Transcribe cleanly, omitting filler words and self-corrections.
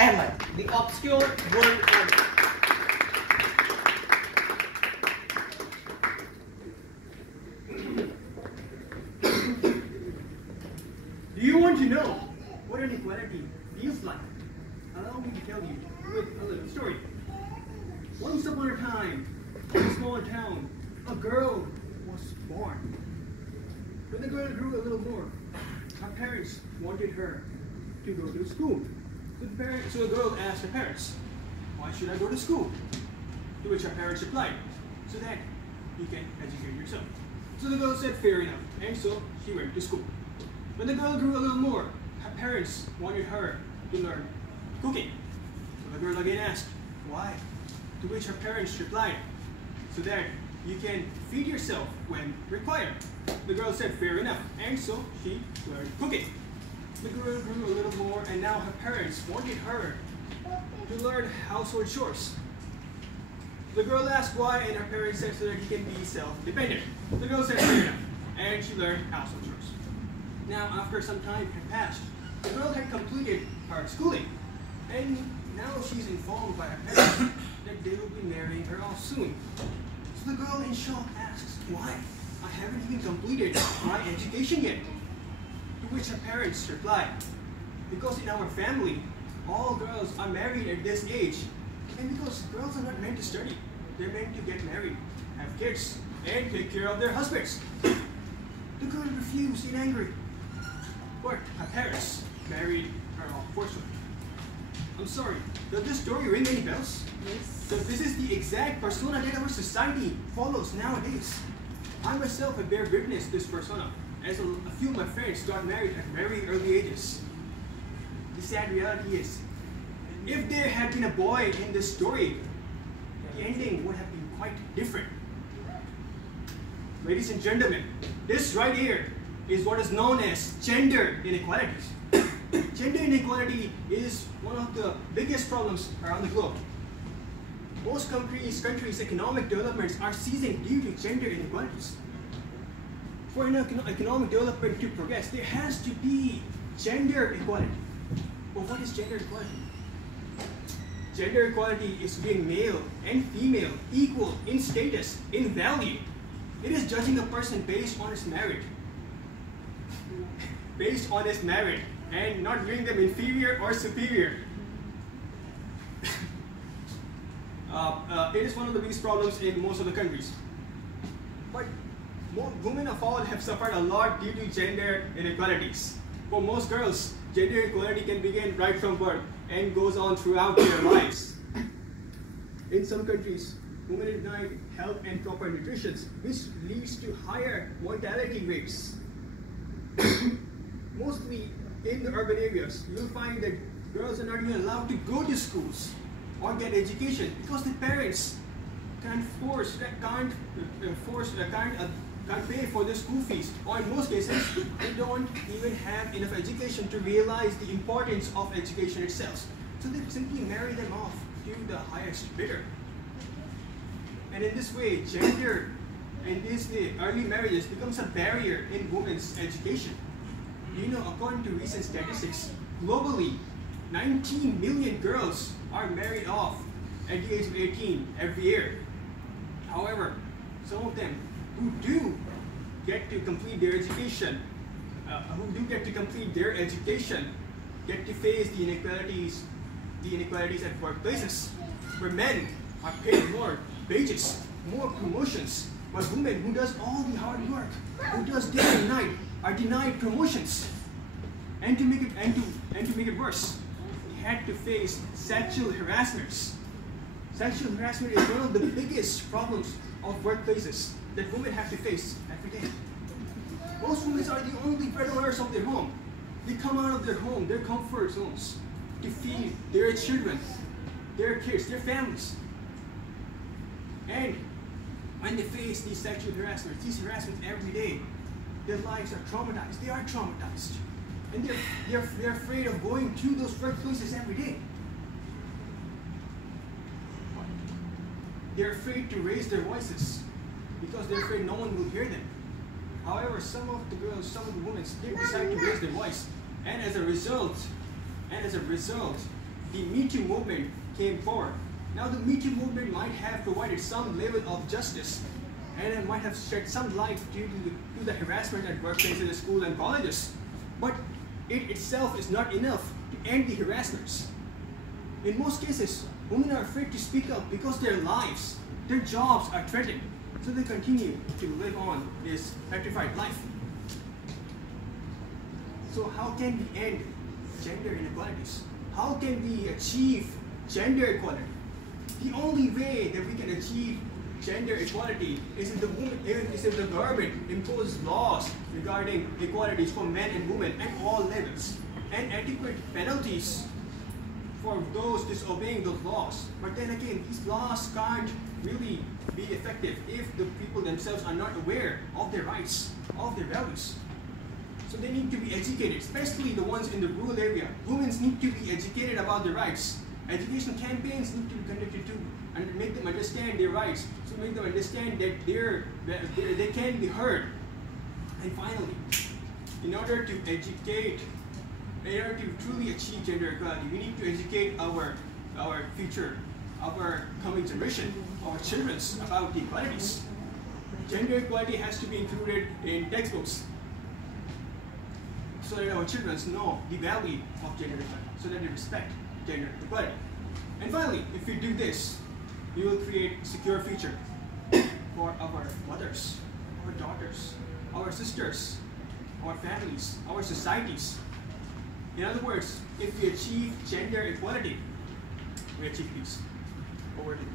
Ahmed, the obscure world order. Do you want to know what inequality feels like? Allow me to tell you with a little story. Once upon a time, in a small town, a girl was born. When the girl grew a little more, her parents wanted her to go to school. So the girl asked her parents, "Why should I go to school?" To which her parents replied, "So that you can educate yourself." So the girl said, "Fair enough," and so she went to school. When the girl grew a little more, her parents wanted her to learn cooking. So the girl again asked, "Why?" To which her parents replied, "So that you can feed yourself when required." The girl said, "Fair enough," and so she learned cooking. The girl grew a little more, and now her parents wanted her to learn household chores. The girl asked why, and her parents said so that he can be self-dependent. The girl said, "Fair enough," and she learned household chores. Now, after some time had passed, the girl had completed her schooling, and now she's informed by her parents that they will be marrying her off soon. So the girl in shock asks, "Why? I haven't even completed my education yet." To which her parents replied, "Because in our family, all girls are married at this age, and because girls are not meant to study, they're meant to get married, have kids, and take care of their husbands." The girl refused in anger, but her parents married her off forcefully. I'm sorry, does this story ring any bells? Yes. So this is the exact persona that our society follows nowadays. I myself have bear witness this persona, as a few of my friends got married at very early ages. The sad reality is, if there had been a boy in this story, the ending would have been quite different. Ladies and gentlemen, this right here is what is known as gender inequalities. Gender inequality is one of the biggest problems around the globe. Most countries' economic developments are ceasing due to gender inequalities. For an economic development to progress, there has to be gender equality. But what is gender equality? Gender equality is being male and female equal in status, in value. It is judging a person based on his merit. Based on his merit, and not viewing them inferior or superior. It is one of the biggest problems in most of the countries. But women of all have suffered a lot due to gender inequalities. For most girls, gender equality can begin right from birth and goes on throughout their lives. In some countries, women are denied health and proper nutrition, which leads to higher mortality rates. Mostly in the urban areas, you'll find that girls are not even allowed to go to schools or get education because the parents can't pay for their school fees, or in most cases, they don't even have enough education to realize the importance of education itself. So they simply marry them off to the highest bidder. And in this way, gender and these early marriages becomes a barrier in women's education. You know, according to recent statistics, globally, 19 million girls are married off at the age of 18 every year. However, some of them who do get to complete their education, get to face the inequalities at workplaces, where men are paid more wages, more promotions, but women who does all the hard work, who does day and night, are denied promotions. And to make it worse, they had to face sexual harassments. Sexual harassment is one of the biggest problems of workplaces that women have to face every day. Most women are the only breadwinners of their home. They come out of their home, their comfort zones, to feed their children, their kids, their families. And when they face these sexual harassments every day, their lives are traumatized. They are traumatized. And they're afraid of going to those workplaces every day. They're afraid to raise their voices because they're afraid no one will hear them. However, some of the women did decide to raise their voice, and as a result, the Me Too movement came forward. Now the Me Too movement might have provided some level of justice, and it might have shed some light due to the harassment at workplaces, schools, and colleges. But it itself is not enough to end the harassments. In most cases, women are afraid to speak up because their lives, their jobs are threatened, so they continue to live on this petrified life. So how can we end gender inequalities? How can we achieve gender equality? The only way that we can achieve gender equality is if the government imposes laws regarding equalities for men and women at all levels, and adequate penalties for those disobeying those laws. But then again, these laws can't really be effective if the people themselves are not aware of their rights, of their values. So they need to be educated, especially the ones in the rural area. Women need to be educated about their rights. Education campaigns need to be conducted too, and make them understand their rights, so make them understand that they can be heard. And finally, in order to truly achieve gender equality, we need to educate our future, our coming generation, our children about the equalities. Gender equality has to be included in textbooks, so that our children know the value of gender equality, so that they respect gender equality. And finally, if we do this, we will create a secure future for our mothers, our daughters, our sisters, our families, our societies. In other words, if we achieve gender equality, we achieve peace. Over to you.